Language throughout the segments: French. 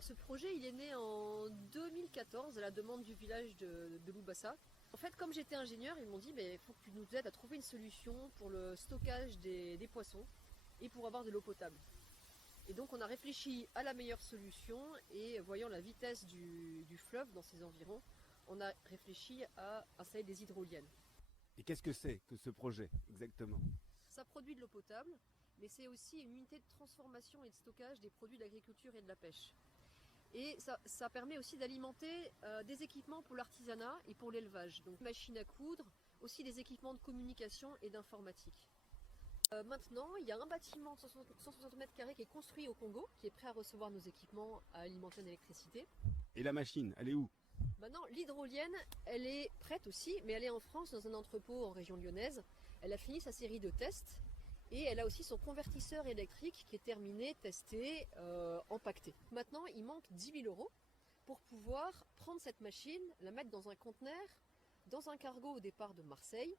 Alors, ce projet il est né en 2014 à la demande du village de Loubassa. En fait, comme j'étais ingénieur, ils m'ont dit il faut que tu nous aides à trouver une solution pour le stockage des poissons et pour avoir de l'eau potable. Et donc on a réfléchi à la meilleure solution et voyant la vitesse du fleuve dans ses environs, on a réfléchi à installer des hydroliennes. Et qu'est-ce que c'est que ce projet exactement? Ça produit de l'eau potable, mais c'est aussi une unité de transformation et de stockage des produits d'agriculture et de la pêche. Et ça permet aussi d'alimenter des équipements pour l'artisanat et pour l'élevage. Donc machines à coudre, aussi des équipements de communication et d'informatique. Maintenant, il y a un bâtiment de 160 mètres carrés qui est construit au Congo, qui est prêt à recevoir nos équipements à alimenter en électricité. Et la machine, elle est où? Maintenant, l'hydrolienne, elle est prête aussi, mais elle est en France, dans un entrepôt en région lyonnaise. Elle a fini sa série de tests et elle a aussi son convertisseur électrique qui est terminé, testé, empaqueté. Maintenant, il manque 10 000 € pour pouvoir prendre cette machine, la mettre dans un conteneur, dans un cargo au départ de Marseille.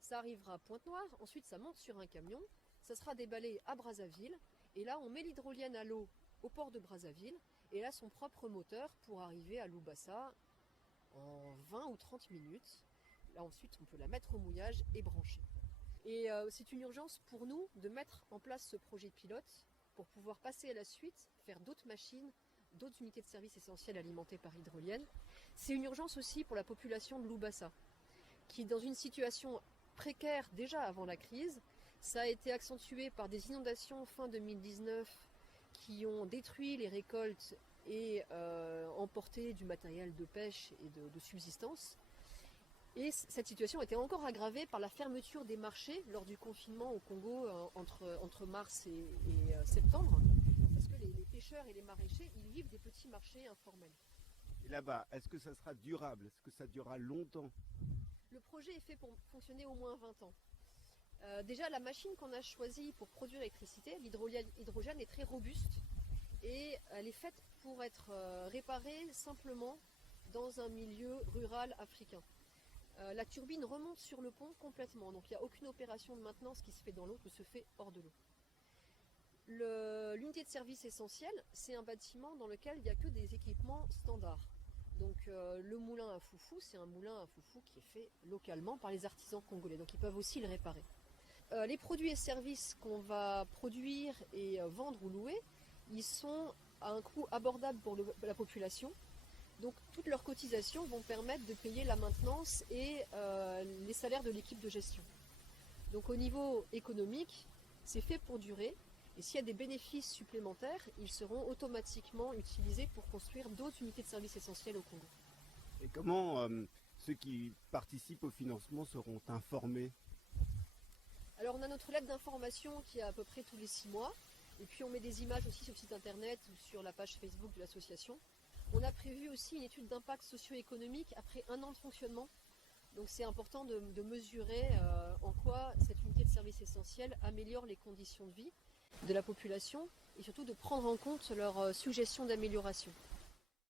Ça arrivera à Pointe-Noire, ensuite ça monte sur un camion, ça sera déballé à Brazzaville, et là on met l'hydrolienne à l'eau au port de Brazzaville, et là son propre moteur pour arriver à Loubassa en 20 ou 30 minutes. Là ensuite on peut la mettre au mouillage et brancher. Et c'est une urgence pour nous de mettre en place ce projet pilote pour pouvoir passer à la suite, faire d'autres machines, d'autres unités de service essentielles alimentées par hydrolienne. C'est une urgence aussi pour la population de Loubassa, qui est dans une situation précaire déjà avant la crise. Ça a été accentué par des inondations fin 2019 qui ont détruit les récoltes et emporté du matériel de pêche et de subsistance. Et cette situation a été encore aggravée par la fermeture des marchés lors du confinement au Congo entre mars et septembre, parce que les pêcheurs et les maraîchers, ils vivent des petits marchés informels. Et là-bas, est-ce que ça sera durable? Est-ce que ça durera longtemps? Le projet est fait pour fonctionner au moins 20 ans. Déjà, la machine qu'on a choisie pour produire l'électricité, l'hydrogène, est très robuste et elle est faite pour être réparée simplement dans un milieu rural africain. La turbine remonte sur le pont complètement, donc il n'y a aucune opération de maintenance qui se fait dans l'eau, qui se fait hors de l'eau. L'unité de service essentielle, c'est un bâtiment dans lequel il n'y a que des équipements standards. Donc le moulin à foufou, c'est un moulin à foufou qui est fait localement par les artisans congolais, donc ils peuvent aussi le réparer. Les produits et services qu'on va produire et vendre ou louer, ils sont à un coût abordable pour la population. Donc toutes leurs cotisations vont permettre de payer la maintenance et les salaires de l'équipe de gestion. Donc au niveau économique, c'est fait pour durer. Et s'il y a des bénéfices supplémentaires, ils seront automatiquement utilisés pour construire d'autres unités de services essentiels au Congo. Et comment ceux qui participent au financement seront informés? Alors on a notre lettre d'information qui est à peu près tous les 6 mois. Et puis on met des images aussi sur le site internet ou sur la page Facebook de l'association. On a prévu aussi une étude d'impact socio-économique après 1 an de fonctionnement. Donc c'est important de mesurer en quoi cette unité de service essentiel améliore les conditions de vie de la population et surtout de prendre en compte leurs suggestions d'amélioration.